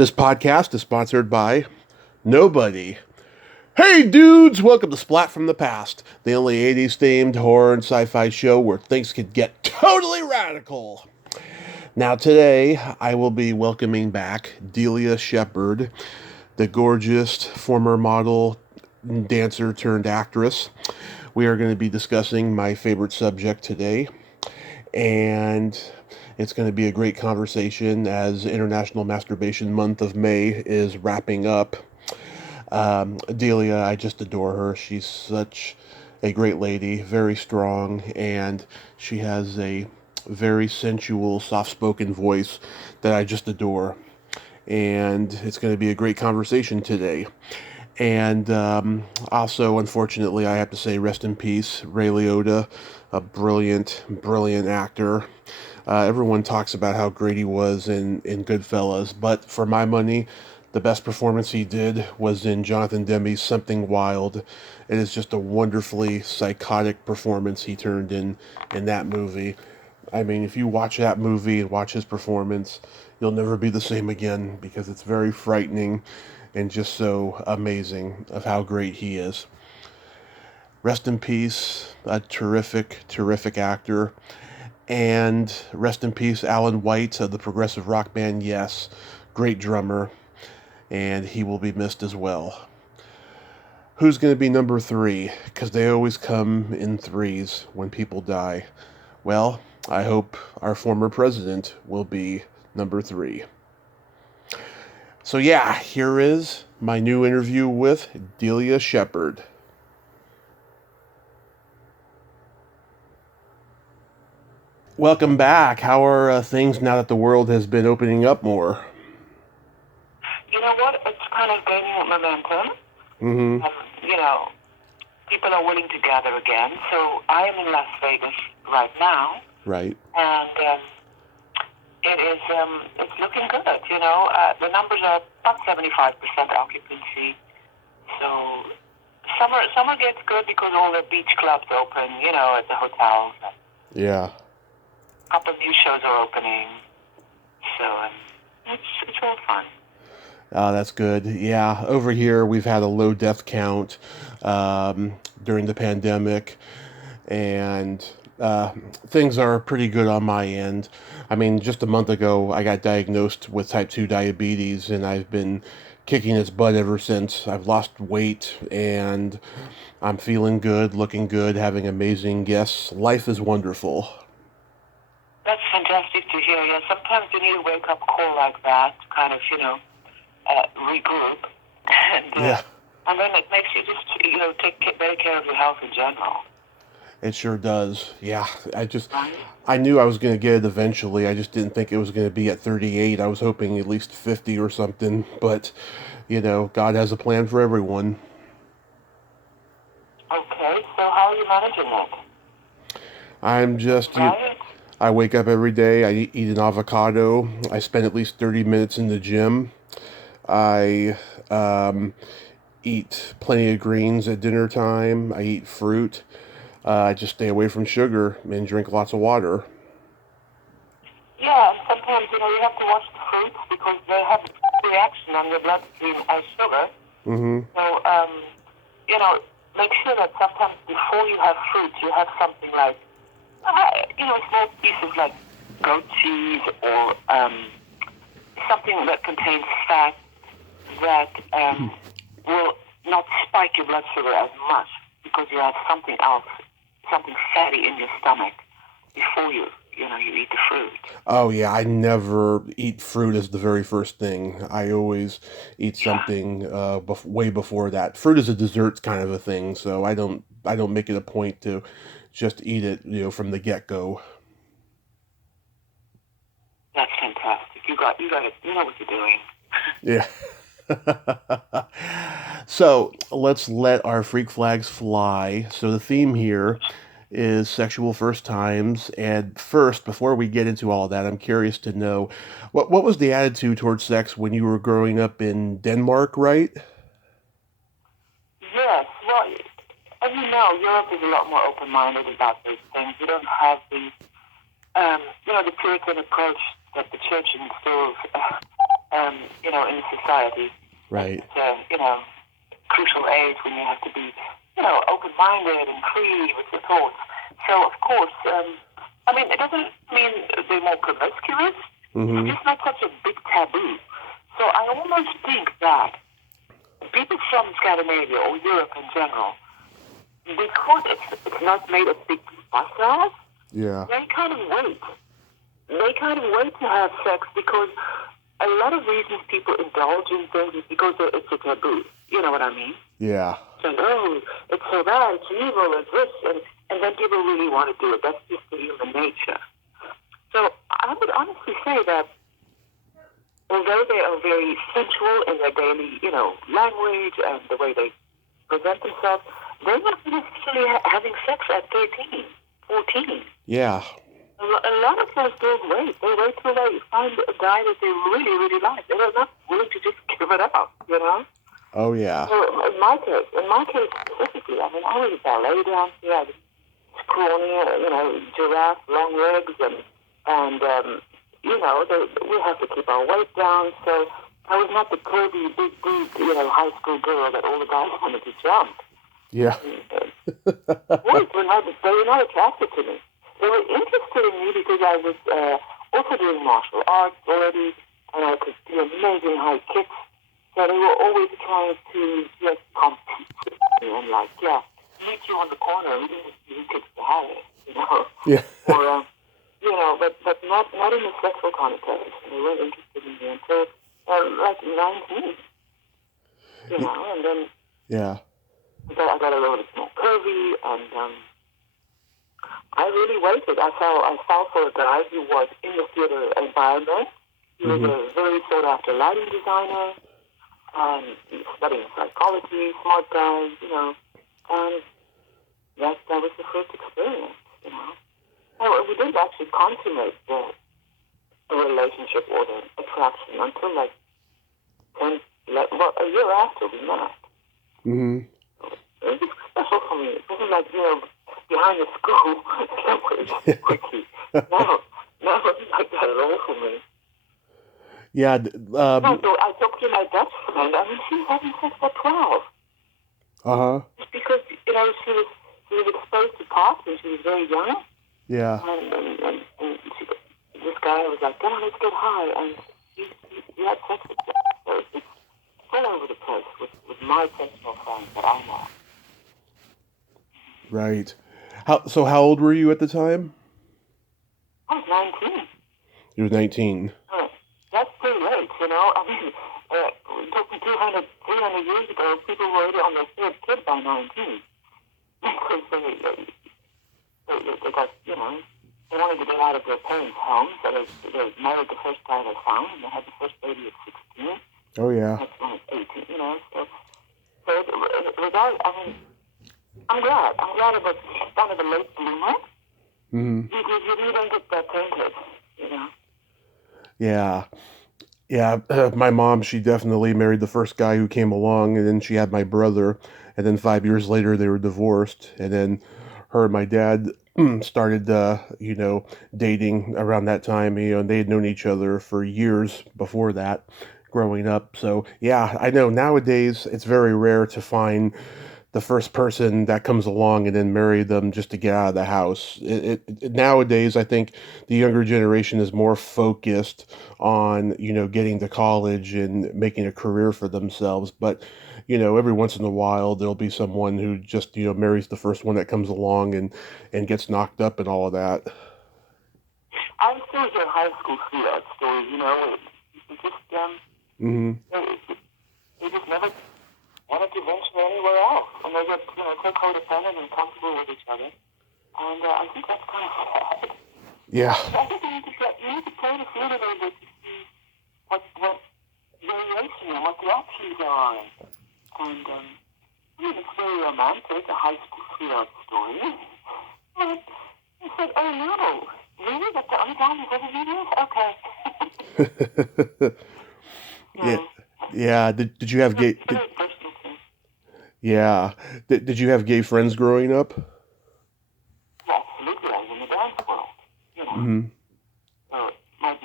This podcast is sponsored by nobody. Hey dudes, welcome to Splat from the Past, the only 80s themed horror and sci-fi show where things could get totally radical. Now today, I will be welcoming back Delia Sheppard, the gorgeous former model, dancer turned actress. We are going to be discussing my favorite subject today, and it's going to be a great conversation as International Masturbation Month of May is wrapping up. Delia, I just adore her. She's such a great lady, very strong, and she has a very sensual, soft-spoken voice that I just adore. And it's going to be a great conversation today. And also, unfortunately, I have to say rest in peace, Ray Liotta, a brilliant, brilliant actor. Everyone talks about how great he was in Goodfellas, but for my money, the best performance he did was in Jonathan Demme's Something Wild. It is just a wonderfully psychotic performance he turned in that movie. I mean, if you watch that movie and watch his performance, you'll never be the same again because it's very frightening and just so amazing of how great he is. Rest in peace, a terrific, terrific actor. And rest in peace, Alan White of the progressive rock band Yes. Great drummer. And he will be missed as well. Who's going to be number 3? Because they always come in threes when people die. Well, I hope our former president will be number 3. So yeah, here is my new interview with Delia Sheppard. Welcome back. How are things now that the world has been opening up more? You know what? It's kind of gaining momentum. Mm-hmm. People are willing to gather again. So I am in Las Vegas right now. Right. And it's looking good. The numbers are about 75% occupancy. So summer gets good because all the beach clubs open. At the hotels. Yeah. A couple of new shows are opening. So it's all fun. Oh, that's good. Yeah, over here we've had a low death count during the pandemic, and things are pretty good on my end. I mean, just a month ago, I got diagnosed with type 2 diabetes, and I've been kicking its butt ever since. I've lost weight, and I'm feeling good, looking good, having amazing guests. Life is wonderful. That's fantastic to hear. Yeah, sometimes you need a wake-up call like that, kind of, regroup, and then it makes you just, take better care of your health in general. It sure does. Yeah, Right? I knew I was going to get it eventually. I just didn't think it was going to be at 38. I was hoping at least 50 or something, but, God has a plan for everyone. Okay, so how are you managing it? I'm just, I wake up every day, I eat an avocado, I spend at least 30 minutes in the gym, I eat plenty of greens at dinner time, I eat fruit, I just stay away from sugar and drink lots of water. Yeah, and sometimes, you have to watch the fruits because they have a reaction on your bloodstream as sugar. Mm-hmm. So, make sure that sometimes before you have fruit, you have something like, small pieces like goat cheese or something that contains fat that will not spike your blood sugar as much because you have something else, something fatty in your stomach before you eat the fruit. Oh yeah, I never eat fruit as the very first thing. I always eat something way before that. Fruit is a dessert kind of a thing, so I don't make it a point to just eat it, from the get-go. That's fantastic. You got it. You know what you're doing. Yeah. So let's let our freak flags fly. So the theme here is sexual first times. And first, before we get into all that, I'm curious to know what was the attitude towards sex when you were growing up in Denmark, right? Yes. Well, as you know, Europe is a lot more open-minded about these things. You don't have the Puritan approach that the church instills in society. Right. It's crucial age when you have to be, open-minded and free with your thoughts. So, of course, it doesn't mean they're more promiscuous. Mm-hmm. It's just not such a big taboo. So I almost think that people from Scandinavia or Europe in general, because it's not made a big fuss of, Yeah. they kind of wait. They kind of wait to have sex because a lot of reasons people indulge in things is because it's a taboo. You know what I mean? Yeah. So, it's so bad, it's evil, it's this, and then people really want to do it. That's just the human nature. So I would honestly say that although they are very sensual in their daily, language and the way they present themselves, they're not necessarily having sex at 13, 14. Yeah. A lot of those girls wait. They wait till they find a guy that they really, really like. They're not willing to just give it up, Oh, yeah. So in my case specifically, I was a ballet dancer. I was scrawny, giraffe, long legs, and we have to keep our weight down. So I was not the curvy, big, high school girl that all the guys wanted to jump. Yeah. Boys they were not attracted to me. They were interested in me because I was also doing martial arts already, and I could do amazing high kicks. So they were always trying to just compete with me and meet you on the corner, even if you kick the head, Yeah. Or, but not in a sexual connotation. They weren't interested in me until 19, and then Yeah. I got a little bit more curvy, and I really waited. I fell for a guy who was in the theater environment. He was a very sought-after lighting designer. He was studying psychology, smart guy, and that was the first experience, Well, we didn't actually consummate the relationship or the attraction until a year after we met. Mm-hmm. It was special for me. It wasn't like, behind the school, somewhere just quickie. No, it wasn't like that at all for me. Yeah. So I talked to my Dutch friend. She was having sex at 12. Uh-huh. Just because, she was exposed to pop when she was very young. Yeah. And this guy was like, come on, let's get high. And he had sex with her. So it's all over the place with my personal friends that I know. Right. How old were you at the time? I was 19. You were 19. That's pretty late, talking 200, 300 years ago, people were already on their third kid by 19. Because they got, they wanted to get out of their parents' home, so they married the first guy they found, and they had the first baby at 16. Oh, yeah. That's when it's 18, So I'm glad. I'm glad it was kind of a late bloomer. Mm-hmm. Because you really don't get that painted, Yeah. Yeah, my mom, she definitely married the first guy who came along, and then she had my brother, and then 5 years later they were divorced, and then her and my dad started, dating around that time. They had known each other for years before that, growing up. So, yeah, I know nowadays it's very rare to find the first person that comes along and then marry them just to get out of the house. Nowadays, I think the younger generation is more focused on, getting to college and making a career for themselves. But, every once in a while, there'll be someone who just, marries the first one that comes along and gets knocked up and all of that. I still hear high school sweetheart stories, It's just, Mm-hmm. they just never wanted to venture anywhere else. And they get, so codependent and comfortable with each other. And I think that's kind of sad. Yeah. I think you need to play the field a little bit to see what variation and what the options are. And it's very romantic, a high school sweetheart story. And I said, oh no, really? That's the only time you've ever been this? Okay. Yeah. Yeah. Did you have gay? Yeah. Did you have gay friends growing up? Yeah, absolutely. I was in the dance world. Mm-hmm.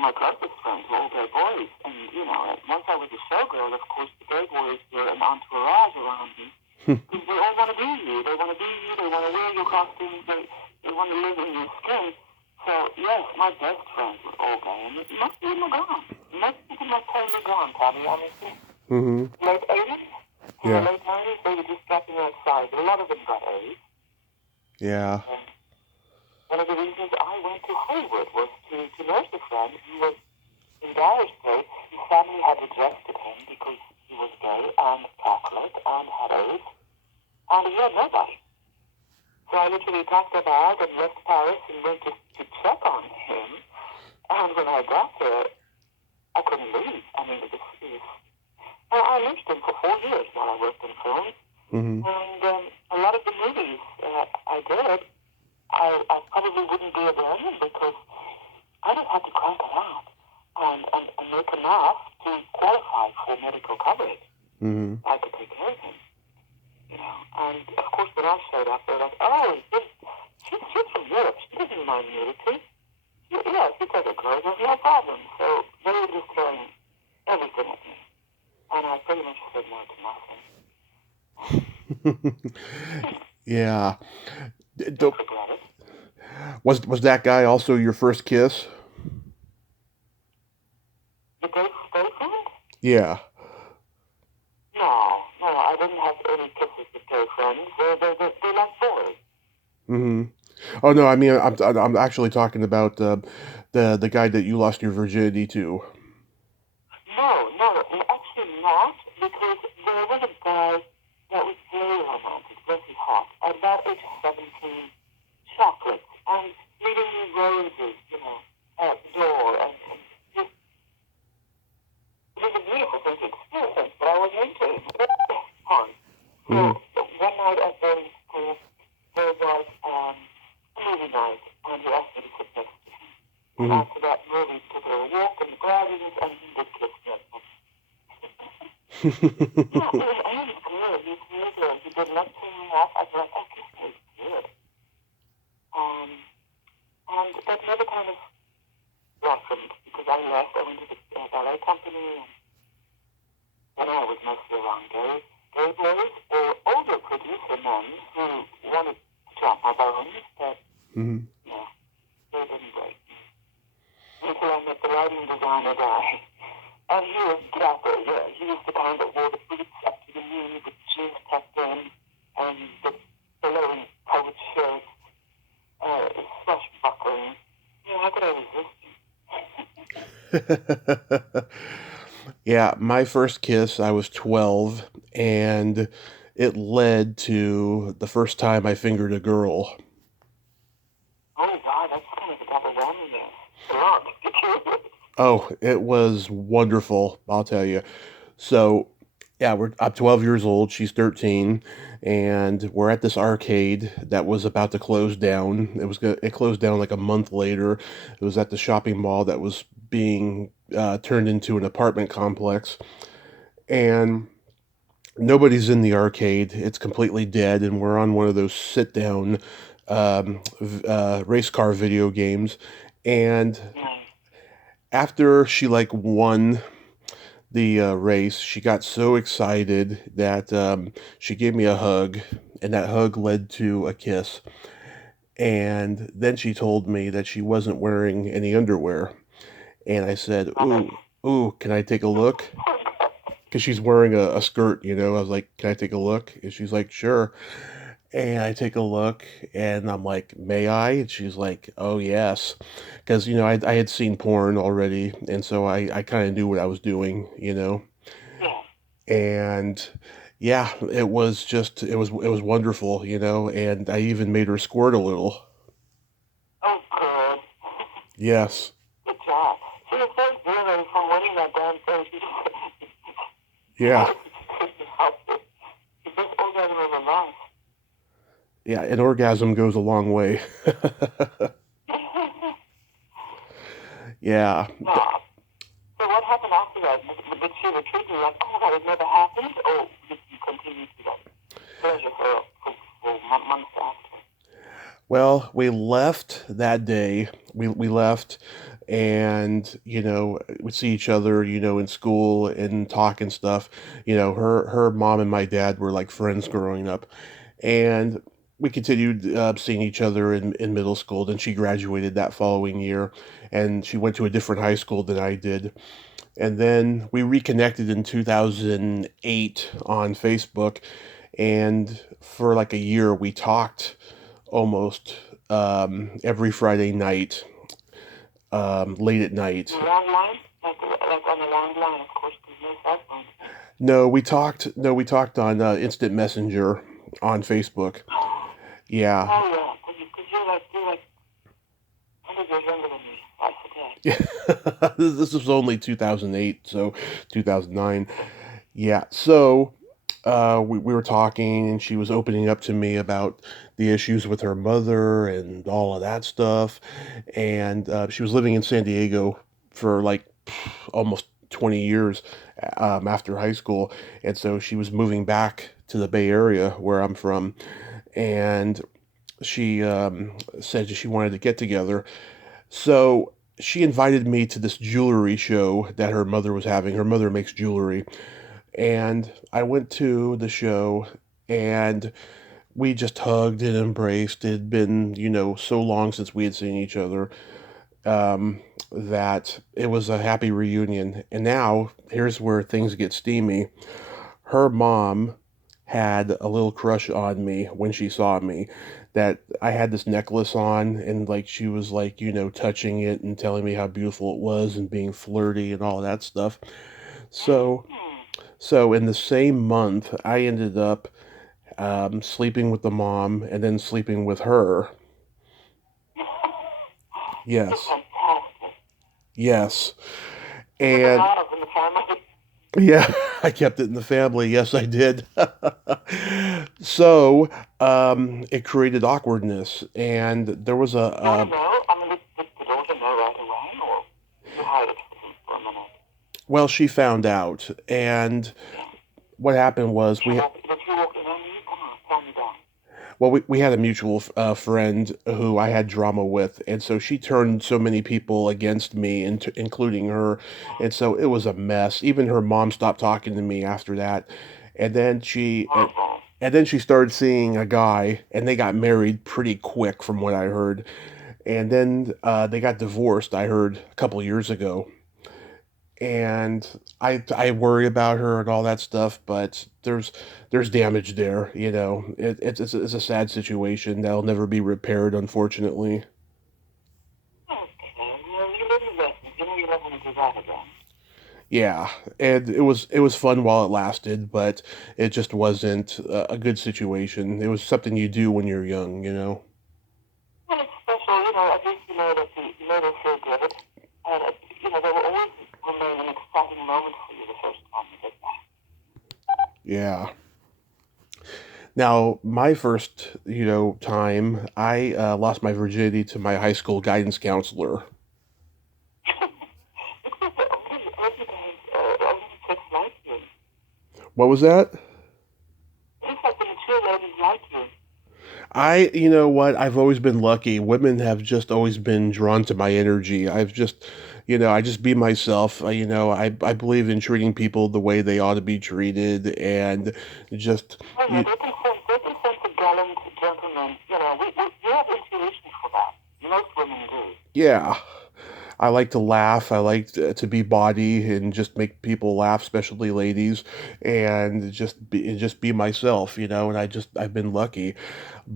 My closest friends were all gay boys, and I was a showgirl, of course, the gay boys were an entourage around me. Because they all want to be you. They want to be you. They want to wear your costumes. They want to live in your skin. So, yes, my best friends were all gay. And most of them are gone. Most of them are totally gone, Tommy, honestly. Late 80s? In the late 90s, they were just dropping outside. A lot of them got AIDS. Yeah. And one of the reasons I went to Hollywood was to nurse a friend who was in dire straits. His family had rejected him because he was gay and Catholic and had AIDS. And he had nobody. So I literally packed a bag and left Paris and went to check on him. And when I got there, I couldn't leave. I mean, it was I nursed him for 4 years while I worked in film. And a lot of the movies I did, I probably wouldn't be available because I just had to crank them out and make enough to qualify for medical coverage. I could take care of him. You know, and of course when I showed up, they were like, oh, she's from Europe. She doesn't mind nudity. Yeah, she said it, girl. There's no problem. So they were just throwing everything at me. And I pretty much said no to nothing. Yeah. Don't forget it. Was that guy also your first kiss? The gay boyfriend? Yeah. No, I didn't have any kisses with gay friends. They're like boys. Oh no, I mean I'm actually talking about the guy that you lost your virginity to. No, actually not, because there was a guy that was very romantic, very hot, at about age 17, chocolate, and leaving me roses, you know, at the door, and just, it was a beautiful thing to experience, but I was into it. Fun. So, one night at boarding school, there was a movie night, and he asked me to sit next to him. And after that movie, we took a walk in the gardens, and he did kiss me. Yeah, it was really good. He was really good. He did not turn me off. I was like, oh, this is good. And that never kind of blossomed because I left. I went to the ballet company, and I was mostly around gay boys or older producer men who wanted to chop my bones, but yeah, they didn't break me. Until I met the lighting designer guy. And he was dapper, yeah. He was the kind that wore the boots up to the knee, the jeans tucked in, and the flowing covered shirt, swashbuckling. Yeah, how could I resist? Yeah, my first kiss, I was 12, and it led to the first time I fingered a girl. Oh, God, that's kind of a double whammy there. Wrong. Oh, it was wonderful, I'll tell you. So, yeah, I'm 12 years old, she's 13, and we're at this arcade that was about to close down. It closed down like a month later. It was at the shopping mall that was being turned into an apartment complex, and nobody's in the arcade. It's completely dead, and we're on one of those sit down race car video games. And after she like won the race, she got so excited that she gave me a hug, and that hug led to a kiss. And then she told me that she wasn't wearing any underwear, and I said, "Ooh, can I take a look?" Because she's wearing a skirt, you know. I was like, "Can I take a look?" And she's like, "Sure." And I take a look, and I'm like, "May I?" And she's like, "Oh, yes." Because, you know, I had seen porn already, and so I kind of knew what I was doing, you know. And yeah, it was wonderful, you know, and I even made her squirt a little. Oh, good. Yes. Good job. She was so good from winning that damn thing. Yeah. This orgasm is a life. Yeah, an orgasm goes a long way. Yeah. So what happened after that? Did she retreat you like, oh my God, it never happened? Or did you continue to like pleasure for months after? Well, we left that day. We left, and we'd see each other, in school and talk and stuff. Her mom and my dad were like friends growing up, and we continued seeing each other in middle school. Then she graduated that following year, and she went to a different high school than I did. And then we reconnected in 2008 on Facebook, and for like a year we talked almost every Friday night, late at night. Landline? Like on the landline, of course, there's no cell phone. No, we talked. No, we talked on Instant Messenger on Facebook. Yeah. Oh, yeah, because you're like 100 years younger than me. I forget. This was only 2008, so 2009. Yeah. So we were talking, and she was opening up to me about the issues with her mother and all of that stuff. And she was living in San Diego for like almost 20 years after high school. And so she was moving back to the Bay Area where I'm from. And she said she wanted to get together. So she invited me to this jewelry show that her mother was having. Her mother makes jewelry. And I went to the show, and we just hugged and embraced. It had been, so long since we had seen each other, that it was a happy reunion. And now, here's where things get steamy. Her mom had a little crush on me when she saw me. That I had this necklace on, and like she was like, touching it and telling me how beautiful it was and being flirty and all that stuff. So, so in the same month, I ended up sleeping with the mom and then sleeping with her. It's Yes, fantastic. yes. Keep it And love in the family. yeah, I kept it in the family. Yes, I did. So, it created awkwardness, and there was You want to know? I mean, did the daughter know right away, or you hide it for a minute? well, she found out, and what happened was Did she walk in on you? Come on, tell me that. we had a mutual friend who I had drama with, and so she turned so many people against me, including her, and so it was a mess. Even her mom stopped talking to me after that, and then she Oh, God. and then she started seeing a guy, and they got married pretty quick, from what I heard. And then they got divorced, I heard, a couple years ago. And I worry about her and all that stuff, but there's damage there. It's a sad situation that'll never be repaired, unfortunately. Okay, you live your lessons. You know you're not going to do that again. Yeah, and it was fun while it lasted, but it just wasn't a good situation. It was something you do when you're young. Well, it's special, at least you know they feel good. And, they will always remain an exciting moment for you the first time you get back. Yeah. Now, my first, time, I lost my virginity to my high school guidance counselor. It's just that all you kids like you. What was that? It's like the mature ladies like you. You know what? I've always been lucky. Women have just always been drawn to my energy. I just be myself. I believe in treating people the way they ought to be treated, and just, Oh, yeah, you, they can sense a gallant gentleman. You have intuition for that. Most women do. yeah. I like to laugh. I like to be body and just make people laugh, especially ladies, and just be myself. And I've been lucky.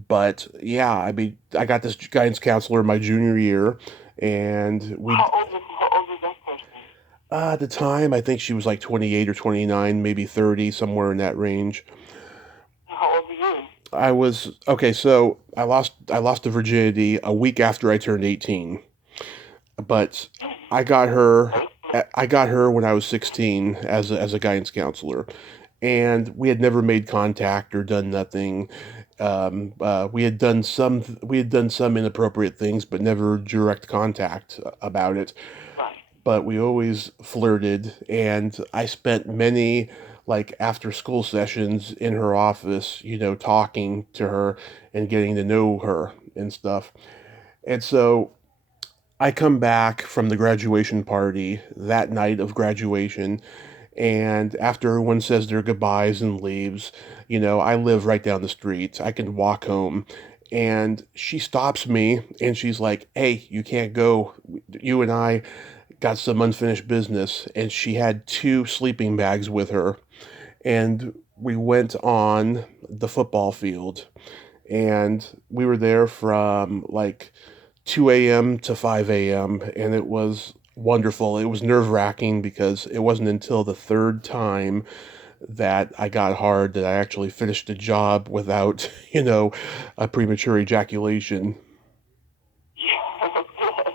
But yeah, I mean, I got this guidance counselor in my junior year, and How old is that person? at the time, I think she was like 28 or 29, maybe 30, somewhere in that range. How old are you? I was okay, so I lost the virginity a week after I turned 18, but I got her Right? I got her when I was 16 as a guidance counselor, and we had never made contact or done nothing. We had done some inappropriate things, but never direct contact about it. Right. But we always flirted, and I spent many like after school sessions in her office, talking to her and getting to know her and stuff. And so I come back from the graduation party that night of graduation, and after everyone says their goodbyes and leaves, I live right down the street. I can walk home. And she stops me and she's like, "Hey, you can't go. You and I got some unfinished business." And she had two sleeping bags with her. And we went on the football field. And we were there from like 2 a.m. to 5 a.m. And it was wonderful. It was nerve wracking because it wasn't until the third time that I got hard that I actually finished the job without, a premature ejaculation. Yes, yes.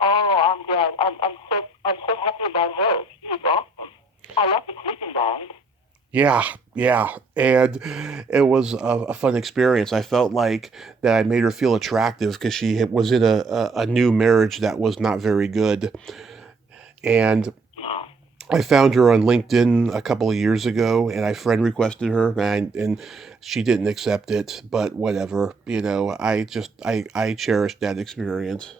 Oh, I'm glad. I'm so happy about her. She was awesome. I love the sleeping bag. Yeah, yeah. And it was a fun experience. I felt like that I made her feel attractive because was in a new marriage that was not very good. And I found her on LinkedIn a couple of years ago, and I friend requested her, and she didn't accept it. But whatever, I cherished that experience.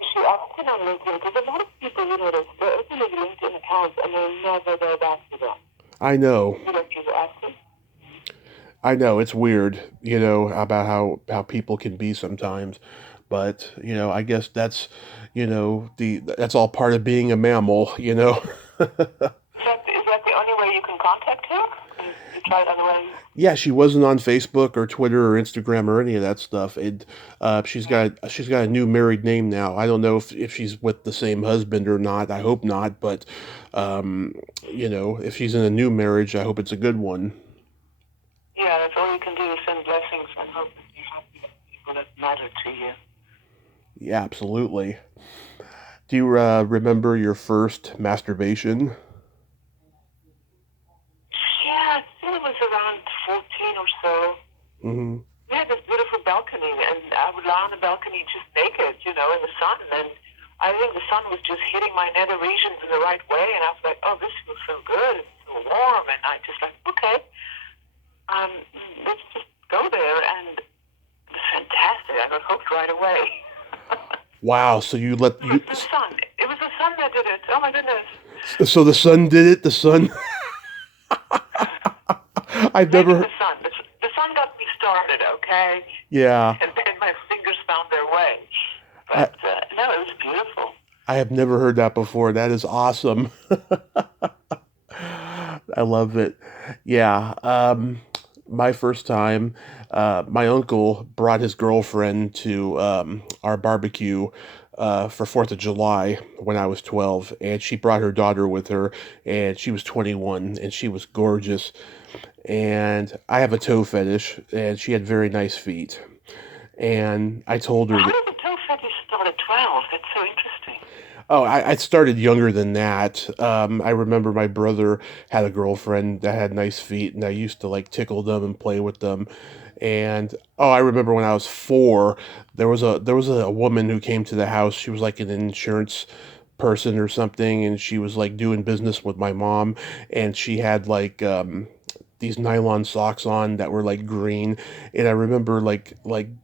She asked it on LinkedIn because a lot of people, they open these LinkedIn accounts and they never go back to them. I know, You don't just ask them. I know, it's weird, about how people can be sometimes. But I guess that's all part of being a mammal. Is that the only way you can contact her? You tried other ways? Yeah, she wasn't on Facebook or Twitter or Instagram or any of that stuff. She's got a new married name now. I don't know if she's with the same husband or not. I hope not, but um, if she's in a new marriage, I hope it's a good one. Yeah, that's all you can do is send blessings and hope that you're happy with people that matter to you. Yeah, absolutely. Do you remember your first masturbation? Yeah, I think it was around 14 or so. Hmm. We had this beautiful balcony, and I would lie on the balcony just naked, in the sun. And I think the sun was just hitting my nether regions in the right way, and I was like, oh, this feels so good. It's so warm. And I just like, okay, um, let's just go there. And it was fantastic. I got hooked right away. Wow. So you let It was you. the sun. It was the sun that did it. Oh, my goodness. So the sun did it. The sun. I've Maybe never. the sun. The sun got me started, okay? Yeah. And then my fingers found their way. I But no, it was beautiful. I have never heard that before. That is awesome. I love it. Yeah. My first time, my uncle brought his girlfriend to our barbecue for 4th of July when I was 12, and she brought her daughter with her, and she was 21, and she was gorgeous. And I have a toe fetish, and she had very nice feet. And I told her How that. did the toe fetish start at 12? That's so interesting. Oh, I started younger than that. I remember my brother had a girlfriend that had nice feet, and I used to like tickle them and play with them. And oh, I remember when I was 4, there was a woman who came to the house. She was like an insurance person or something, and she was like doing business with my mom, and she had like these nylon socks on that were like green, and I remember like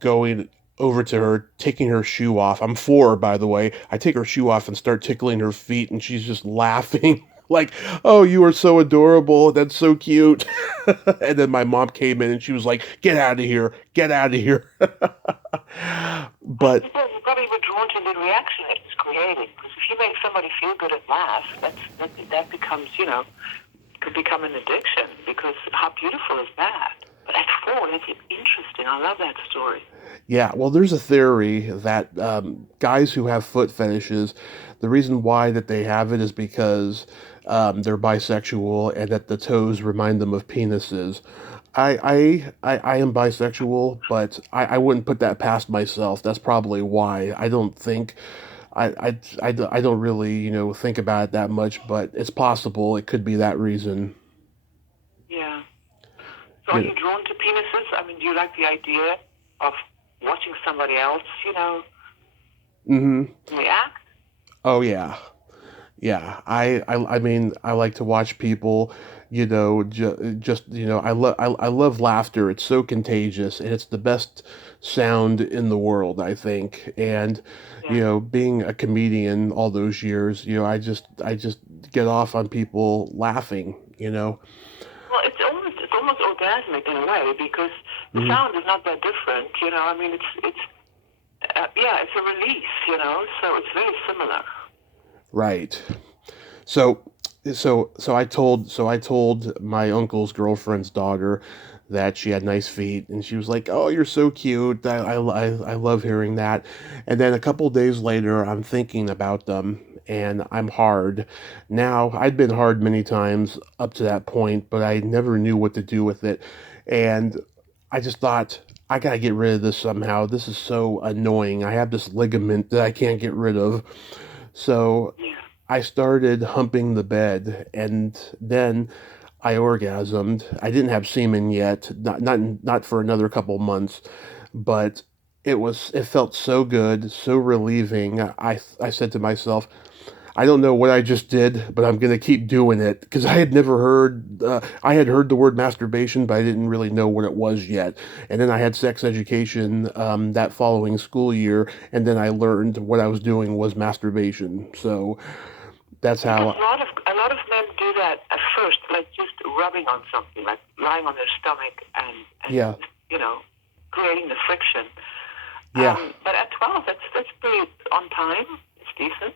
going over to her, taking her shoe off. I'm 4, by the way. I take her shoe off and start tickling her feet, and she's just laughing. Like, oh, you are so adorable. That's so cute. And then my mom came in and she was like, get out of here. Get out of here. But You probably were drawn to the reaction it was creating. Because if you make somebody feel good and laugh, that becomes, could become an addiction. Because how beautiful is that? But at 4, that's interesting. I love that story. yeah, well, there's a theory that guys who have foot fetishes, the reason why that they have it is because they're bisexual and that the toes remind them of penises. I am bisexual, but I wouldn't put that past myself. That's probably why. I don't think I don't really think about it that much, but it's possible it could be that reason. Yeah. So are You know. you drawn to penises? I mean, do you like the idea of watching somebody else, Hmm. react? Oh yeah. Yeah, I mean, I like to watch people, just, I love laughter. It's so contagious, and it's the best sound in the world, I think. And, Yeah. being a comedian all those years, I just get off on people laughing. Well, it's almost orgasmic in a way because the Hmm. sound is not that different. I mean, it's yeah, it's a release. So it's very similar. Right. So, so I told my uncle's girlfriend's daughter that she had nice feet, and she was like, "Oh, you're so cute. I love hearing that." And then a couple days later, I'm thinking about them, and I'm hard. Now, I'd been hard many times up to that point, but I never knew what to do with it, and I just thought, I gotta get rid of this somehow. This is so annoying. I have this ligament that I can't get rid of. So Yeah. I started humping the bed, and then I orgasmed. I didn't have semen yet, not for another couple months, but it felt so good, so relieving. I said to myself, I don't know what I just did, but I'm gonna keep doing it because I had heard the word masturbation, but I didn't really know what it was yet. And then I had sex education that following school year, and then I learned what I was doing was masturbation. So that's Because how. a lot of men do that at first, like just rubbing on something, like lying on their stomach and Yeah, you know creating the friction. yeah, But at 12, that's pretty on time. It's decent.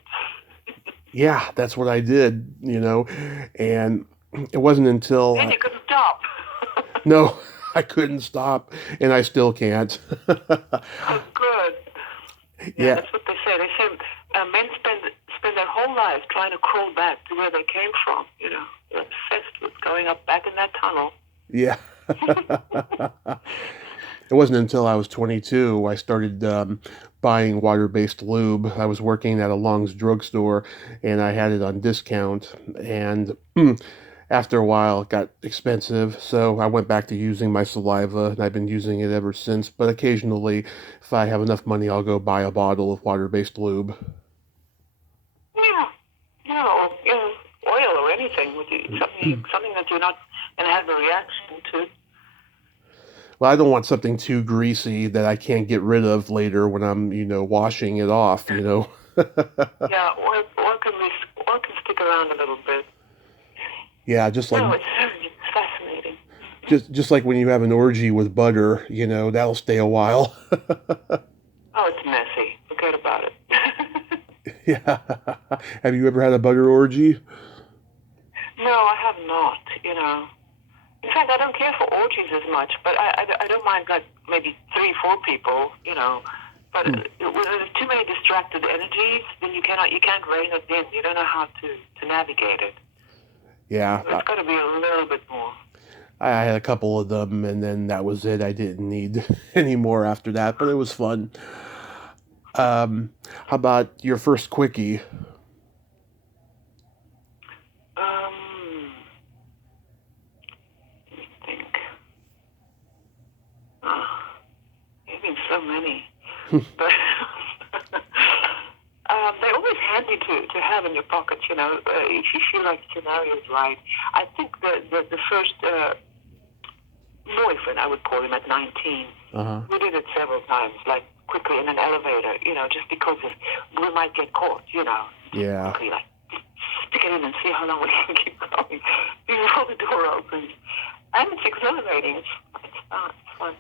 yeah. That's what I did. And it wasn't until Then you couldn't stop. no, I couldn't stop, and I still can't. Oh, good. Yeah, Yeah, that's what they say. They say men spend their whole lives trying to crawl back to where they came from. They're obsessed with going up back in that tunnel. yeah. It wasn't until I was 22 I started buying water-based lube. I was working at a Long's drugstore, and I had it on discount. And after a while, it got expensive, so I went back to using my saliva, and I've been using it ever since. But occasionally, if I have enough money, I'll go buy a bottle of water-based lube. Yeah, oil or anything with you, something that you're not gonna have a reaction to. Well, I don't want something too greasy that I can't get rid of later when I'm washing it off. Yeah, oil can stick around a little bit. Yeah, just like No, it's fascinating. just like when you have an orgy with butter, that'll stay a while. Oh, it's messy. Forget about it. Yeah. Have you ever had a butter orgy? No, I have not. In fact, I don't care for orgies as much, but I don't mind like maybe 3, 4 people. But Hmm. when there's too many distracted energies, then you can't rein it in. You don't know how to navigate it. Yeah, So it's got to be a little bit more. I had a couple of them, and then that was it. I didn't need any more after that, but it was fun. How about your first quickie? Um, let me think. Oh, there's been so many, but they're always handy to have in your pocket. If you feel like the scenario is right. I think the first boyfriend, I would call him at 19. Uh-huh. We did it several times, like quickly in an elevator. Just because we might get caught. Yeah. Quickly, like stick it in and see how long we can keep going before the door opens. And it's exhilarating. It's fun.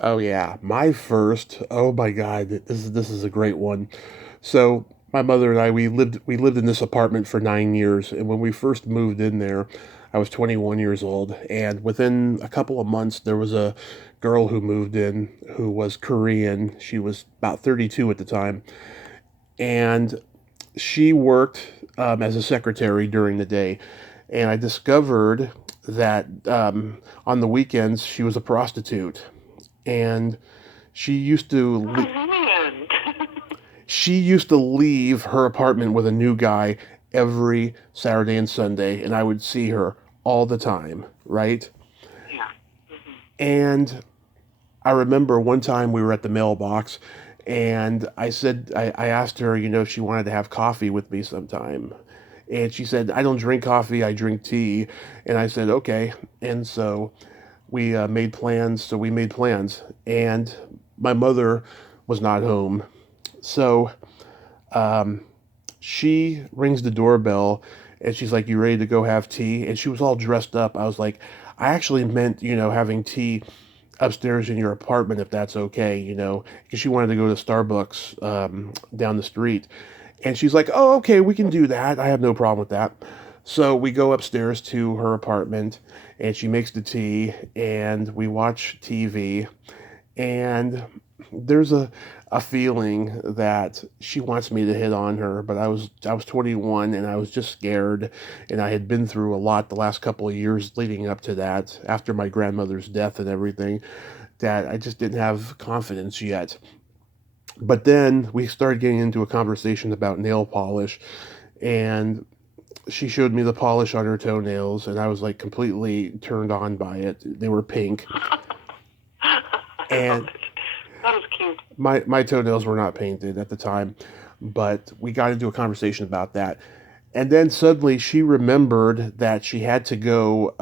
Oh yeah, my first. Oh my God, this is a great one. So my mother and I we lived in this apartment for 9 years, and when we first moved in there, I was 21 years old, and within a couple of months, there was a girl who moved in who was Korean. She was about 32 at the time, and she worked as a secretary during the day, and I discovered that on the weekends she was a prostitute, and she used to le- Brilliant. she used to leave her apartment with a new guy every Saturday and Sunday, and I would see her all the time, right? Yeah. Hmm. And I remember one time we were at the mailbox, and I asked her, if she wanted to have coffee with me sometime. And she said, I don't drink coffee, I drink tea. And I said, okay. And so we made plans. So we made plans. And my mother was not home. So um, she rings the doorbell and she's like, you ready to go have tea? And she was all dressed up. I was like, I actually meant, having tea upstairs in your apartment if that's okay, because she wanted to go to Starbucks down the street. And she's like, oh, okay, we can do that. I have no problem with that. So we go upstairs to her apartment and she makes the tea and we watch TV. And there's a feeling that she wants me to hit on her, but I was 21 and I was just scared, and I had been through a lot the last couple of years leading up to that after my grandmother's death and everything, that I just didn't have confidence yet. But then we started getting into a conversation about nail polish, and she showed me the polish on her toenails, and I was like completely turned on by it. They were pink. I love And it. That was cute. my toenails were not painted at the time, but we got into a conversation about that. And then suddenly she remembered that she had to go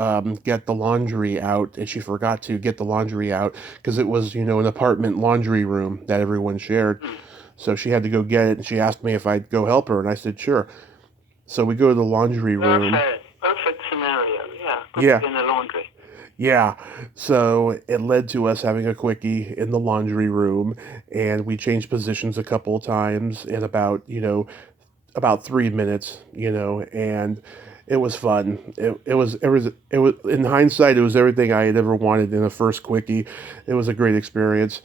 get the laundry out, and she forgot to get the laundry out because it was, an apartment laundry room that everyone shared. So she had to go get it, and she asked me if I'd go help her, and I said sure. So we go to the laundry room. Perfect. Perfect scenario. Yeah. Put Yeah, it in the laundry. yeah. So it led to us having a quickie in the laundry room, and we changed positions a couple of times in about 3 minutes, and it was fun. It was in hindsight, it was everything I had ever wanted in a first quickie. It was a great experience,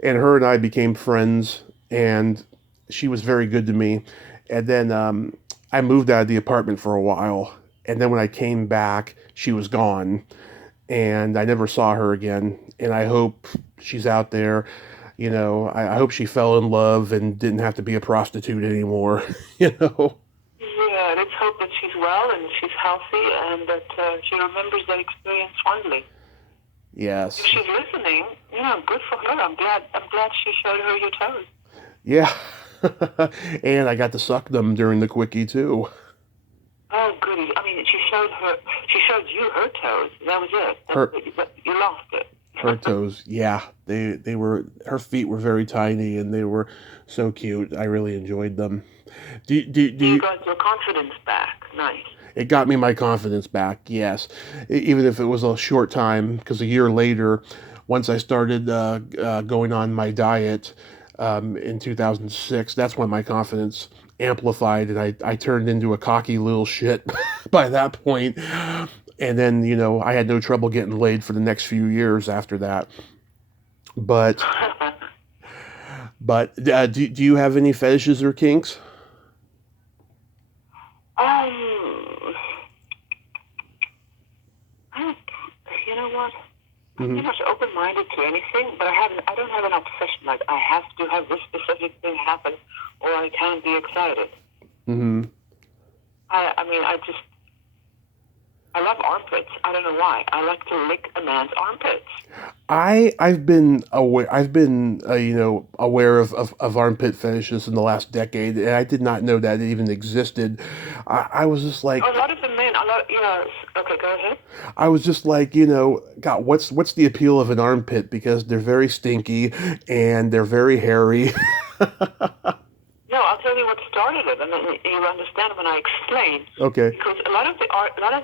and her and I became friends, and she was very good to me. And then I moved out of the apartment for a while, and then when I came back, she was gone, and I never saw her again. And I hope she's out there. I hope she fell in love and didn't have to be a prostitute anymore. you know. Yeah, let's hope that she's well and she's healthy and that she remembers that experience fondly. If Yes. she's listening, good for her. I'm glad she showed her your toes. Yeah. And I got to suck them during the quickie too. Oh, goody. I mean, she showed you her toes. That was it. Her You lost it. her toes. Yeah. They were her feet were very tiny and they were so cute. I really enjoyed them. Do You you got your confidence back. Nice. It got me my confidence back, yes. Even if it was a short time, because a year later, once I started going on my diet in 2006, that's when my confidence amplified and I turned into a cocky little shit by that point. And then, I had no trouble getting laid for the next few years after that. But, do you have any fetishes or kinks? um, I, you know what? I'm Hmm. pretty much open-minded to anything, but I don't have an obsession. Like I have to have this specific thing happen, or I can't be excited. Hmm. I mean, I love armpits. I don't know why. I like to lick a man's armpits. I've been aware of armpit fetishes in the last decade, and I did not know that it even existed. I was just like, A lot of the men, a lot, okay, go ahead. God, what's the appeal of an armpit? Because they're very stinky and they're very hairy. No, I'll tell you what started it, and then you'll understand when I explain. Okay. Because a lot of the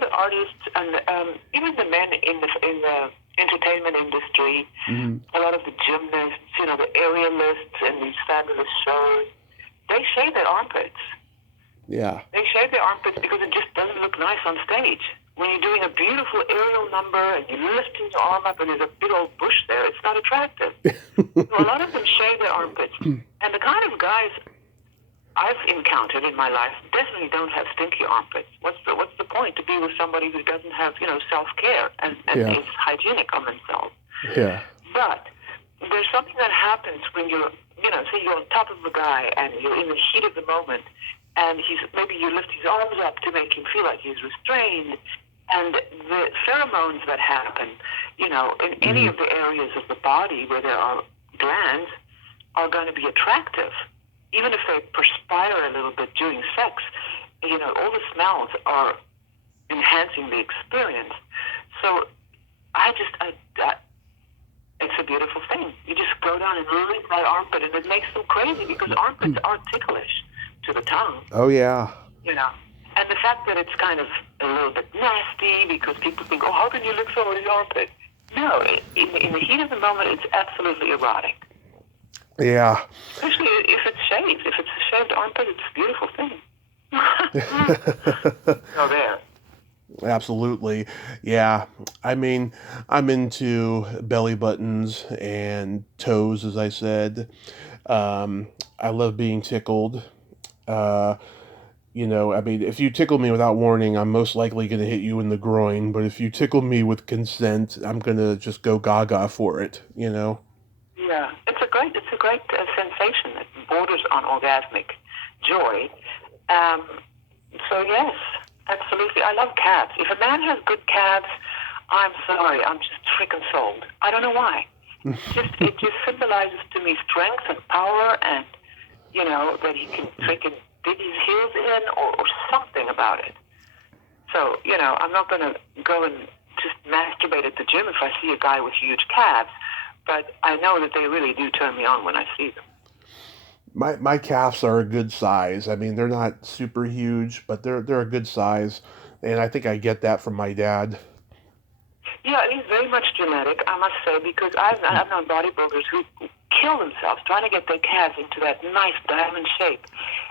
artists, and even the men in the entertainment industry, Hmm. a lot of the gymnasts, the aerialists, and these fabulous shows, they shave their armpits. Yeah. They shave their armpits because it just doesn't look nice on stage. When you're doing a beautiful aerial number and you're lifting your arm up and there's a big old bush there, it's not attractive. So a lot of them shave their armpits. And the kind of guys I've encountered in my life definitely don't have stinky armpits. What's the point to be with somebody who doesn't have, self-care and Yeah. is hygienic on themselves? Yeah. But there's something that happens when you're, say you're on top of a guy and you're in the heat of the moment, and maybe you lift his arms up to make him feel like he's restrained, and the pheromones that happen, in any Hmm. of the areas of the body where there are glands are going to be attractive, even if they perspire a little bit during sex. all the smells are enhancing the experience. So it's a beautiful thing. You just go down and lick that armpit, and it makes them crazy because armpits are ticklish to the tongue. Oh, yeah. And the fact that it's kind of a little bit nasty because people think, oh, how can you lick somebody's armpit? No, in the heat of the moment, it's absolutely erotic. Yeah. Especially if it's shaved. If it's a shaved armpit, it's a beautiful thing. So there. Absolutely. Yeah. I mean, I'm into belly buttons and toes, as I said. I love being tickled. I mean, if you tickle me without warning, I'm most likely going to hit you in the groin. But if you tickle me with consent, I'm going to just go gaga for it, Yeah, it's a great sensation that borders on orgasmic joy. So yes, absolutely. I love calves. If a man has good calves, I'm sorry, I'm just freaking sold. I don't know why. It just symbolizes to me strength and power, and that he can freaking dig his heels in or something about it. So I'm not going to go and just masturbate at the gym if I see a guy with huge calves, but I know that they really do turn me on when I see them. My calves are a good size. I mean, they're not super huge, but they're a good size, and I think I get that from my dad. Yeah, it is very much genetic, I must say, because I've known bodybuilders who kill themselves trying to get their calves into that nice diamond shape,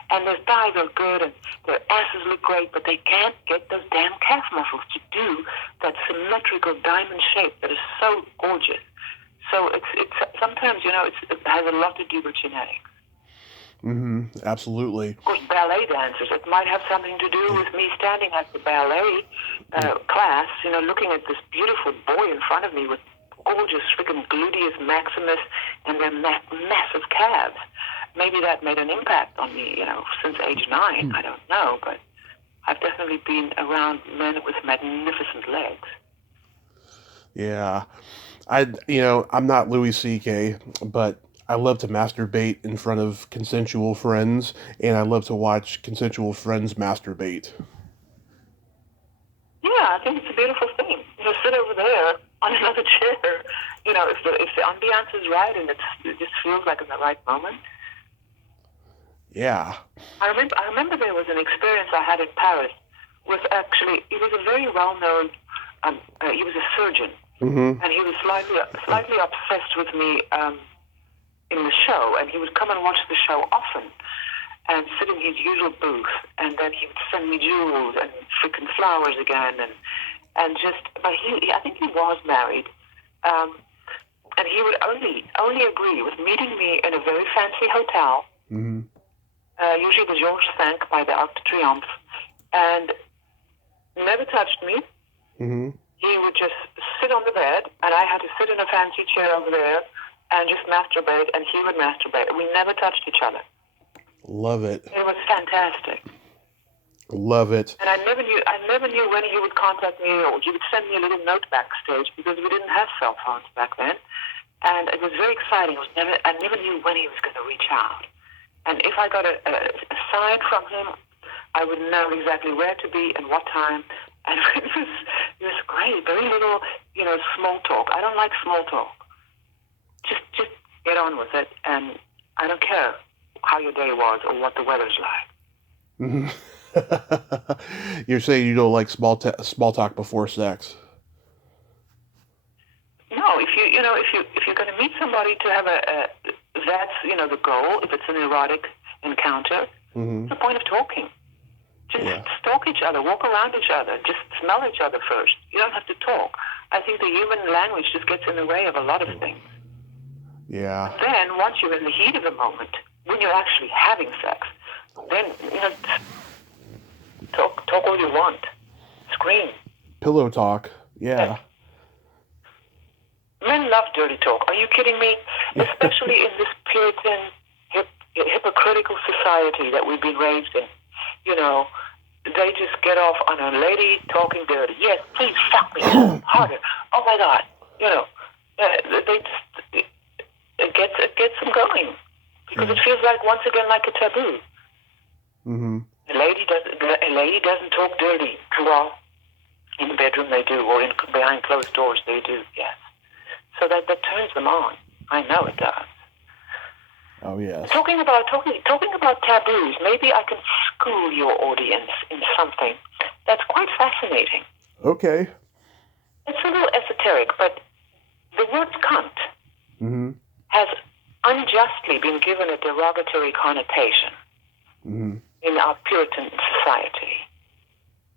and their thighs are good and their asses look great, but they can't get those damn calf muscles to do that symmetrical diamond shape that is so gorgeous. So it's sometimes it has a lot to do with genetics. Mm-hmm. Absolutely. Of course, ballet dancers, it might have something to do with me standing at the ballet class, looking at this beautiful boy in front of me with gorgeous freaking gluteus maximus and their massive calves. Maybe that made an impact on me, since age 9. I don't know, but I've definitely been around men with magnificent legs. Yeah. I'm not Louis C.K., but I love to masturbate in front of consensual friends, and I love to watch consensual friends masturbate. Yeah, I think it's a beautiful thing. Sit over there on another chair. If the ambiance is right and it just feels like in the right moment. Yeah. I remember there was an experience I had in Paris with he was a very well-known, he was a surgeon, and he was slightly obsessed with me in the show, and he would come and watch the show often and sit in his usual booth, and then he would send me jewels and freaking flowers again, but I think he was married, and he would only agree with meeting me in a very fancy hotel, usually the Georges V by the Arc de Triomphe, and never touched me. He would just sit on the bed, and I had to sit in a fancy chair over there and just masturbate, and he would masturbate. We never touched each other. Love it. It was fantastic. Love it. And I never knew when he would contact me, or he would send me a little note backstage, because we didn't have cell phones back then. And it was very exciting. I never knew when he was going to reach out. And if I got a sign from him, I would know exactly where to be and what time. And it was great. Very little, small talk. I don't like small talk. Just get on with it, and I don't care how your day was or what the weather's like. You're saying you don't like small talk before sex? No, if you're going to meet somebody to have that's the goal. If it's an erotic encounter, what's the point of talking? Just stalk each other, walk around each other, just smell each other first. You don't have to talk. I think the human language just gets in the way of a lot of things. Yeah. But then once you're in the heat of the moment, when you're actually having sex, then talk all you want, scream. Pillow talk. Yeah. Men love dirty talk. Are you kidding me? Especially in this Puritan, hypocritical society that we've been raised in. They just get off on a lady talking dirty. Yes, please fuck me harder. Oh my God. They just it gets them going because it feels like once again like a taboo. The lady does, lady doesn't talk dirty. Well, in the bedroom they do, or behind closed doors they do, yes. So that turns them on. I know it does. Oh, yes. Talking about taboos, maybe I can school your audience in something that's quite fascinating. Okay. It's a little esoteric, but the word cunt has unjustly been given a derogatory connotation in our Puritan society.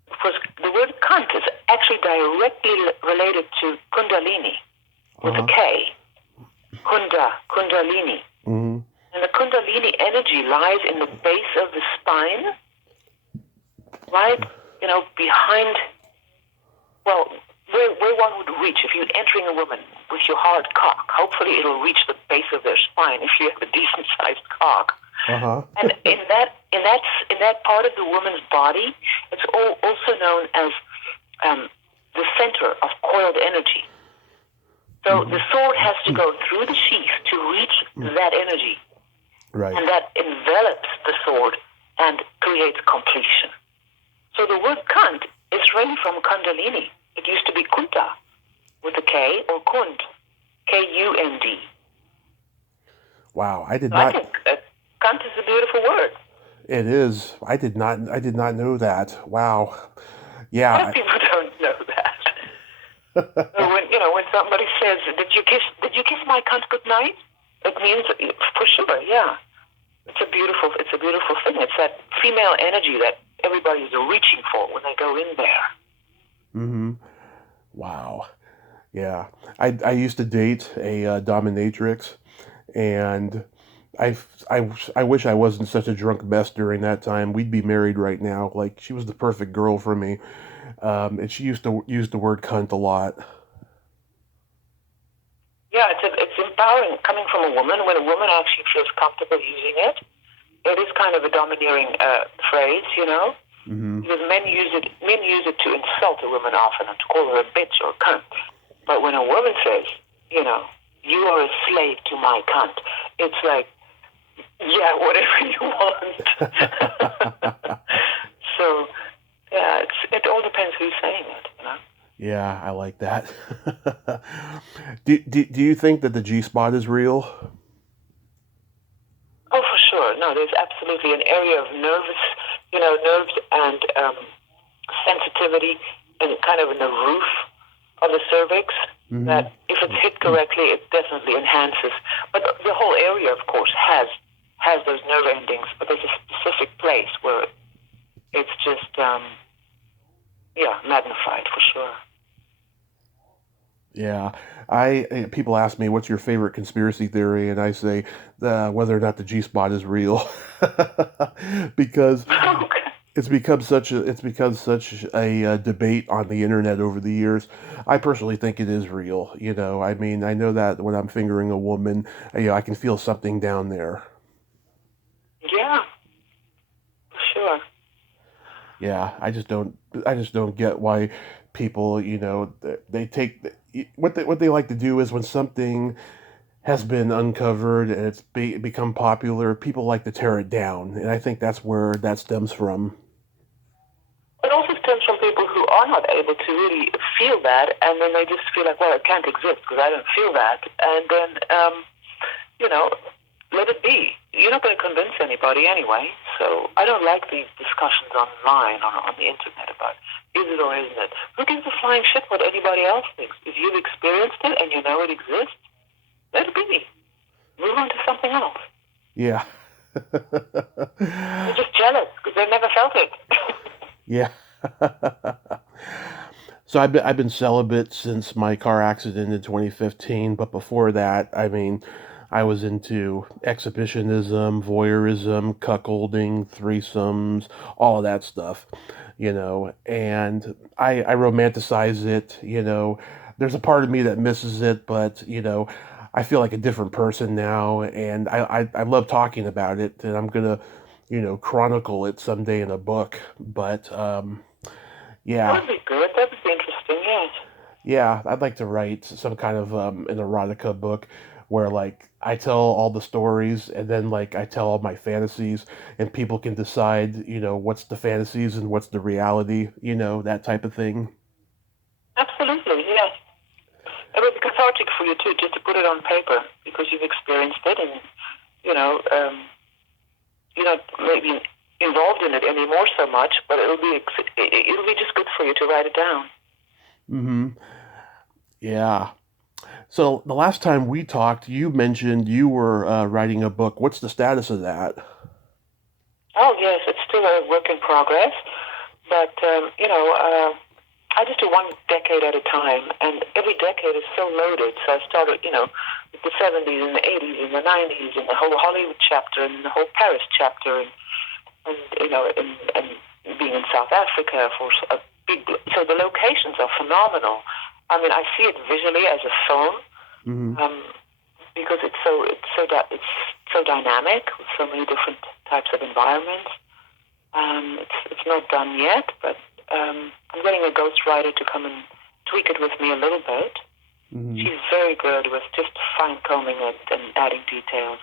Because the word cunt is actually directly related to kundalini with a K. Kundalini. And the kundalini energy lies in the base of the spine, right, behind, well, where one would reach if you're entering a woman with your hard cock. Hopefully it'll reach the base of their spine if you have a decent-sized cock. And in that part of the woman's body, it's also known as the center of coiled energy. So the sword has to go through the sheath to reach that energy. Right. And that envelops the sword and creates completion. So the word kund is really from kundalini. It used to be kunta with a K, or kund, K-U-N-D. Wow, I think kund is a beautiful word. It is. I did not know that. Wow. Yeah. A lot of people don't know that. So when somebody says, "Did you kiss my cunt goodnight?" It means, for sure, yeah. It's a beautiful thing. It's that female energy that everybody's reaching for when they go in there. Wow. Yeah. I used to date a dominatrix, and I wish I wasn't such a drunk mess during that time. We'd be married right now. Like, she was the perfect girl for me. And she used to use the word cunt a lot. Yeah, it's empowering coming from a woman. When a woman actually feels comfortable using it, it is kind of a domineering phrase, Because men use it to insult a woman often and to call her a bitch or a cunt. But when a woman says, you are a slave to my cunt, it's like, yeah, whatever you want. So, yeah, it all depends who's saying it, Yeah, I like that. Do you think that the G-spot is real? Oh, for sure. No, there's absolutely an area of nerves and sensitivity, and kind of in the roof of the cervix, that if it's hit correctly, it definitely enhances. But the whole area, of course, has those nerve endings, but there's a specific place where it's just, magnified, for sure. Yeah, people ask me what's your favorite conspiracy theory, and I say whether or not the G-spot is real, because it's become such a debate on the internet over the years. I personally think it is real. I mean, I know that when I'm fingering a woman, I can feel something down there. Yeah, for sure. Yeah, I just don't get why people, they take what they like to do is when something has been uncovered and it's become popular, people like to tear it down, and I think that's where that stems from. It also stems from people who are not able to really feel that, and then they just feel like, well, it can't exist because I don't feel that, and then let it be. You're not going to convince anybody anyway, so I don't like these discussions online on the internet about is it or isn't it. Who gives a flying shit what anybody else thinks? If you've experienced it and you know it exists, let it be. Move on to something else. Yeah. They're just jealous because they've never felt it. Yeah. So I've been celibate since my car accident in 2015, but before that, I mean, I was into exhibitionism, voyeurism, cuckolding, threesomes, all of that stuff, and I romanticize it, There's a part of me that misses it, but, I feel like a different person now, and I love talking about it, and I'm gonna, chronicle it someday in a book, but, yeah. That would be good. That would be interesting, yes. Yeah, I'd like to write some kind of an erotica book where like I tell all the stories and then like I tell all my fantasies and people can decide, what's the fantasies and what's the reality, that type of thing. Absolutely, yes. It was cathartic for you too, just to put it on paper because you've experienced it, and you know, you're not maybe involved in it anymore so much, but it'll be just good for you to write it down. Mm-hmm. Yeah. So the last time we talked, you mentioned you were writing a book. What's the status of that? Oh yes, it's still a work in progress, but I just do one decade at a time, and every decade is so loaded. So I started, with the 70s and the 80s and the 90s and the whole Hollywood chapter and the whole Paris chapter, and being in South Africa for a big. So the locations are phenomenal. I mean, I see it visually as a film, Mm-hmm. because it's so dynamic with so many different types of environments. It's not done yet, but I'm getting a ghostwriter to come and tweak it with me a little bit. Mm-hmm. She's very good with just fine combing it and adding details.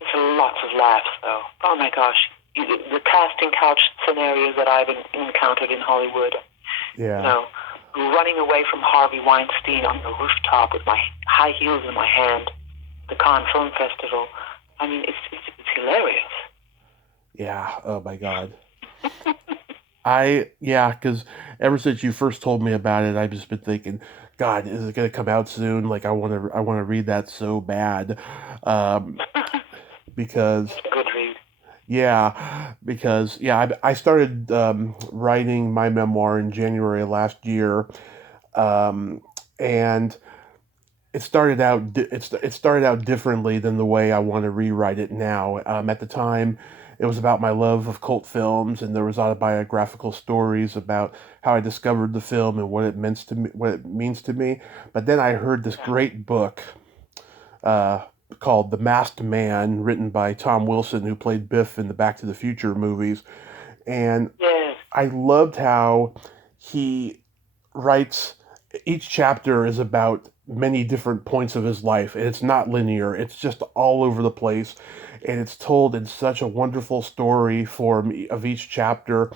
There's lots of laughs, though. Oh my gosh, the casting couch scenarios that I've encountered in Hollywood. Yeah. Running away from Harvey Weinstein on the rooftop with my high heels in my hand, the Cannes Film Festival. I mean, it's hilarious. Yeah. Oh my God. Because ever since you first told me about it, I've just been thinking, God, is it going to come out soon? Like, I want to read that so bad, um, because It's a good read. I started writing my memoir in January last year, um, and it started out differently than the way I want to rewrite it now. At the time, it was about my love of cult films, and there was autobiographical stories about how I discovered the film and what it means to me. But then I heard this great book uh, called The Masked Man, written by Tom Wilson, who played Biff in the Back to the Future movies, and Yes. I loved how he writes. Each chapter is about many different points of his life, and it's not linear. It's just all over the place, and it's told in such a wonderful story form of each chapter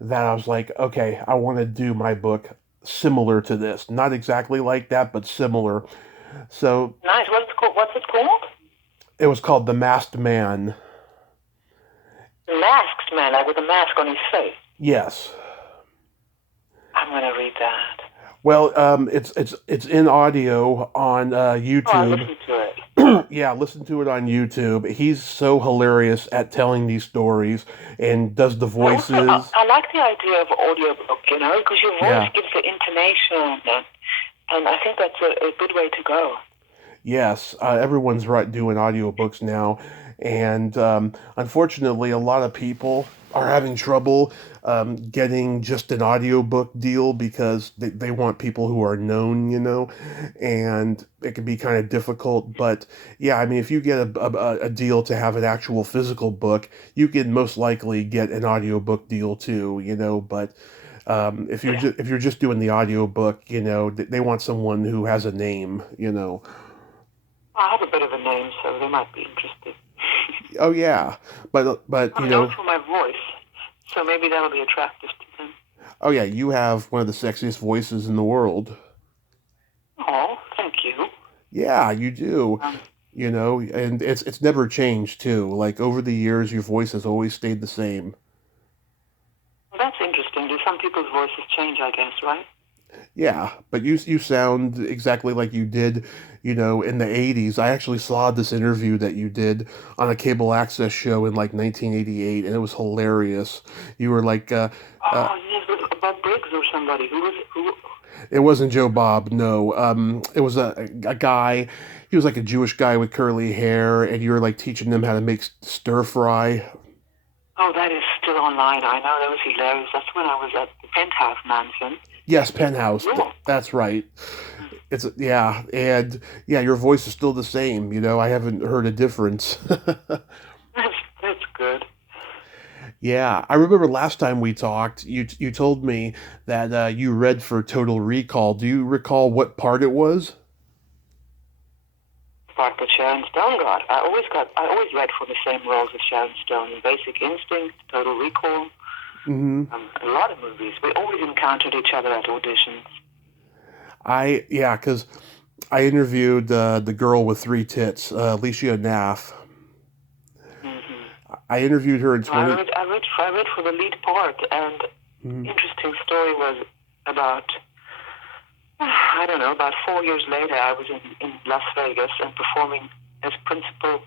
that I was like, okay, I want to do my book similar to this. Not exactly like that, but similar. So Nice. What's it called? it was called The Masked Man. The Masked Man, like with a mask on his face. Yes. I'm gonna read that. Well, it's in audio on Oh, I YouTube. listened to it. Yeah, listen to it on YouTube. He's so hilarious at telling these stories and does the I also voices. I like the idea of audiobook, because your voice Yeah. gives the intonation, and I think that's a good way to go. Yes, everyone's doing audiobooks now, and unfortunately, a lot of people are having trouble getting just an audiobook deal because they want people who are known, and it can be kind of difficult. But yeah, I mean, if you get a deal to have an actual physical book, you can most likely get an audiobook deal too, But Yeah. if you're just doing the audiobook, they want someone who has a name. I have a bit of a name, so they might be interested. Oh yeah, but I'm known for my voice, so maybe that'll be attractive to them. oh yeah, you have one of the sexiest voices in the world. Oh, thank you. Yeah, you do. Um, And it's never changed too. Like over the years, your voice has always stayed the same. well, that's interesting. Do some people's voices change? I guess, right? Yeah, but you sound exactly like you did, in the 80s. I actually saw this interview that you did on a cable access show in like 1988, and it was hilarious. You were like, uh, Oh, yes, with Bob Briggs or somebody. Who was it? Who? it wasn't Joe Bob, no. It was a guy. He was like a Jewish guy with curly hair, and you were like teaching them how to make stir fry. Oh, that is still online. I know that was hilarious. That's when I was at the Penthouse Mansion Yes, in Penthouse. New York. That's right. It's yeah, and yeah, your voice is still the same. I haven't heard a difference. That's good. Yeah, I remember last time we talked, you told me that you read for Total Recall. Do you recall what part it was? part that Sharon Stone got. I always read for the same roles as Sharon Stone in Basic Instinct, Total Recall, a lot of movies. We always encountered each other at auditions. Because I interviewed the girl with 3 tits, Alicia Naff. I interviewed her in 20... I read for the lead part, and interesting story was about, I don't know, about 4 years later, I was in Las Vegas and performing as principal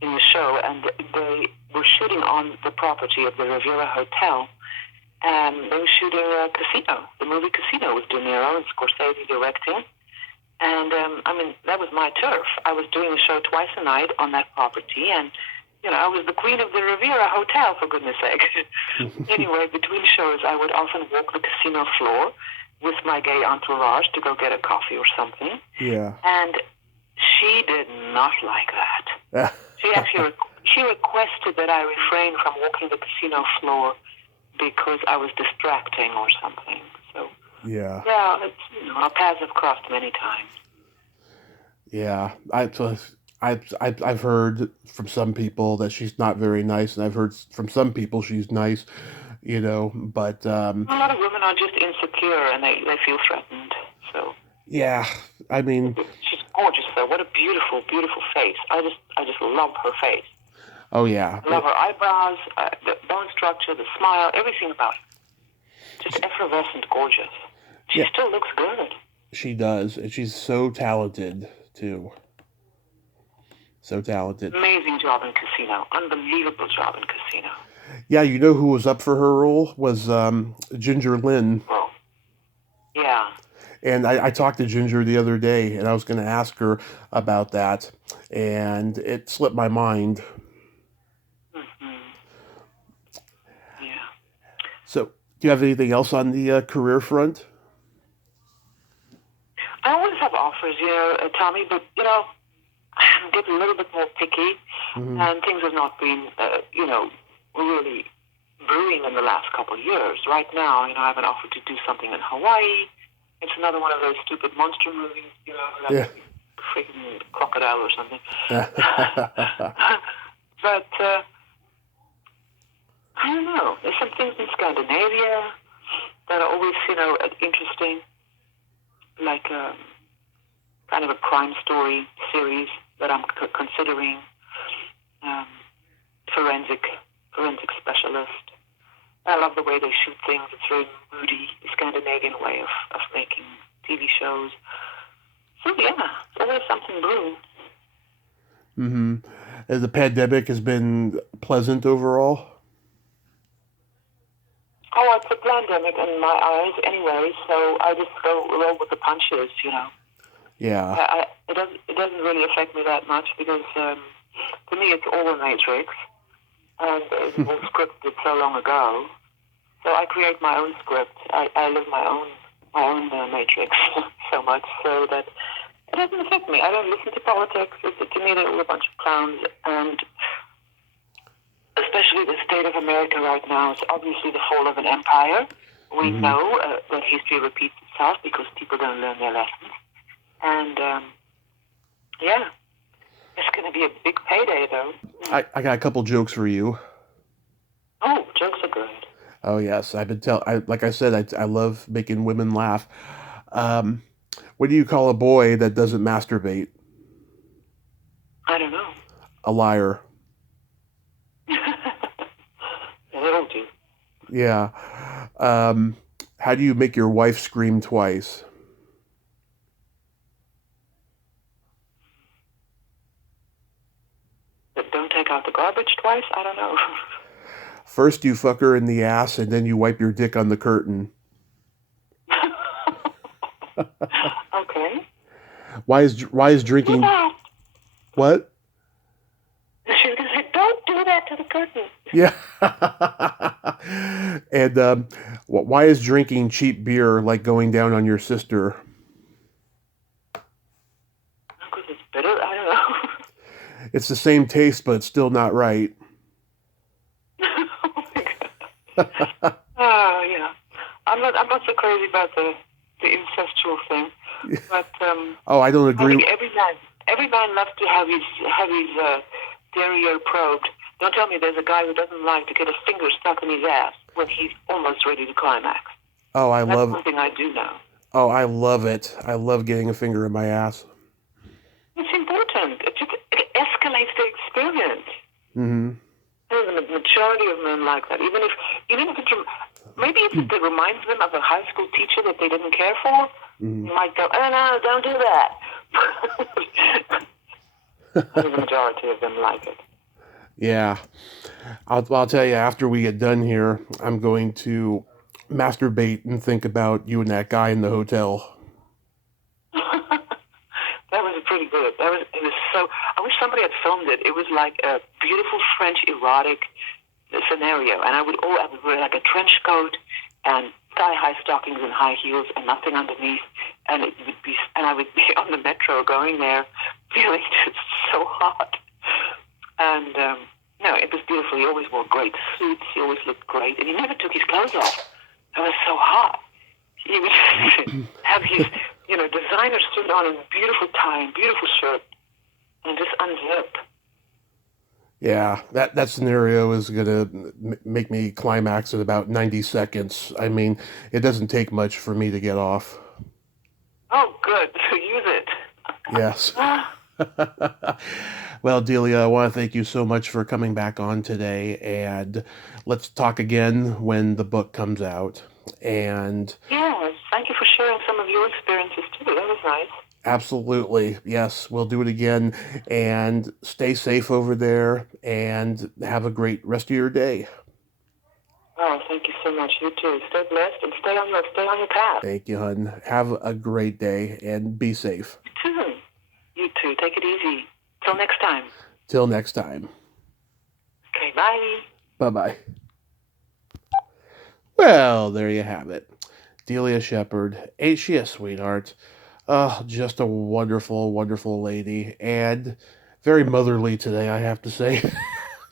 in the show, and they were shooting on the property of the Riviera Hotel, and they were shooting Casino, the movie Casino with De Niro and Scorsese directing. And, that was my turf. I was doing the show twice a night on that property, and, I was the queen of the Riviera Hotel, for goodness sake. Anyway, between shows, I would often walk the casino floor with my gay entourage to go get a coffee or something. Yeah. And she did not like that. She actually she requested that I refrain from walking the casino floor because I was distracting or something. So, yeah, our paths have crossed many times. Yeah, I've heard from some people that she's not very nice, and I've heard from some people she's nice, but... a lot of women are just insecure, and they feel threatened, so... Yeah, She's gorgeous, though. What a beautiful, beautiful face. I just love her face. Oh, yeah. I love her eyebrows, the bone structure, the smile, everything about it. Just effervescent gorgeous. She still looks good. She does, and she's so talented, too. So talented. Amazing job in Casino. Unbelievable job in Casino. Yeah, who was up for her role? Was Ginger Lynn. Oh, yeah. And I talked to Ginger the other day, and I was going to ask her about that, and it slipped my mind. Yeah. So, do you have anything else on the career front? I always have offers, Tommy, but, I'm getting a little bit more picky, and things have not been, really brewing in the last couple of years. Right now, I have an offer to do something in Hawaii. It's another one of those stupid monster movies, like freaking crocodile or something. But, I don't know. There's some things in Scandinavia that are always, interesting, like kind of a crime story series that I'm considering. Forensic specialist. I love the way they shoot things. It's very moody, Scandinavian way of making TV shows. So yeah, it's always something brewing. The pandemic has been pleasant overall? Oh, it's a pandemic in my eyes anyway, so I just roll with the punches, Yeah. It doesn't really affect me that much because to me it's all a matrix, and it was scripted so long ago. So I create my own script. I live my own matrix so much so that it doesn't affect me. I don't listen to politics. To me, they're all a bunch of clowns, and especially the state of America right now is obviously the fall of an empire. We know that history repeats itself because people don't learn their lessons. And, it's going to be a big payday, though. I got a couple jokes for you. Oh, jokes are good. Oh, yes. Like I said, I love making women laugh. What do you call a boy that doesn't masturbate? I don't know. A liar. That'll do. Yeah. How do you make your wife scream twice? But don't take out the garbage twice? I don't know. First you fuck her in the ass, and then you wipe your dick on the curtain. Okay. Why is drinking... What? She was going to say, don't do that to the curtain. Yeah. And why is drinking cheap beer like going down on your sister? Because it's bitter? I don't know. It's the same taste, but it's still not right. Oh my God. Oh, yeah. I'm not so crazy about the incestual thing, but Oh, I don't agree. I think every man loves to have his derriere probed. Don't tell me there's a guy who doesn't like to get a finger stuck in his ass when he's almost ready to climax. Oh, That's something I do know. Oh, I love it. I love getting a finger in my ass. It's important. It escalates the experience. Mm-hmm. The majority of men like that. Even if maybe if it reminds them of a high school teacher that they didn't care for, Mm-hmm. you might go, oh no, don't do that. I think the majority of them like it. Yeah. I'll tell you, after we get done here, I'm going to masturbate and think about you and that guy in the hotel. That was pretty good. It was so. I wish somebody had filmed it. It was like a beautiful French erotic scenario, and I would wear like a trench coat and thigh-high stockings and high heels and nothing underneath, and I would be on the metro going there, feeling just so hot. And no, it was beautiful. He always wore great suits. He always looked great, and he never took his clothes off. It was so hot. He would have his, designer suit on and beautiful tie and beautiful shirt, and just unzip. Yeah, that scenario is going to make me climax in about 90 seconds. I mean, it doesn't take much for me to get off. Oh, good. So use it. Yes. Well, Delia, I want to thank you so much for coming back on today, and let's talk again when the book comes out. And yes, thank you for sharing some of your experiences too. That was nice. Absolutely. Yes, we'll do it again. And stay safe over there and have a great rest of your day. Oh, thank you so much. You too. Stay blessed and stay on your path. Thank you, hun. Have a great day and be safe. You too. You too. Take it easy. Till next time. Till next time. Okay, bye. Bye-bye. Well, there you have it. Delia Sheppard. Ain't she a sweetheart? Just a wonderful, wonderful lady, and very motherly today, I have to say.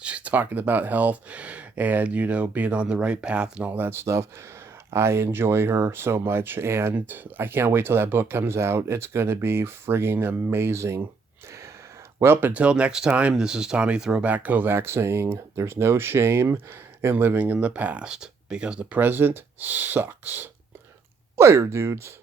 She's talking about health and, being on the right path and all that stuff. I enjoy her so much, and I can't wait till that book comes out. It's going to be frigging amazing. Well, until next time, this is Tommy Throwback Kovac saying there's no shame in living in the past, because the present sucks. Later, dudes.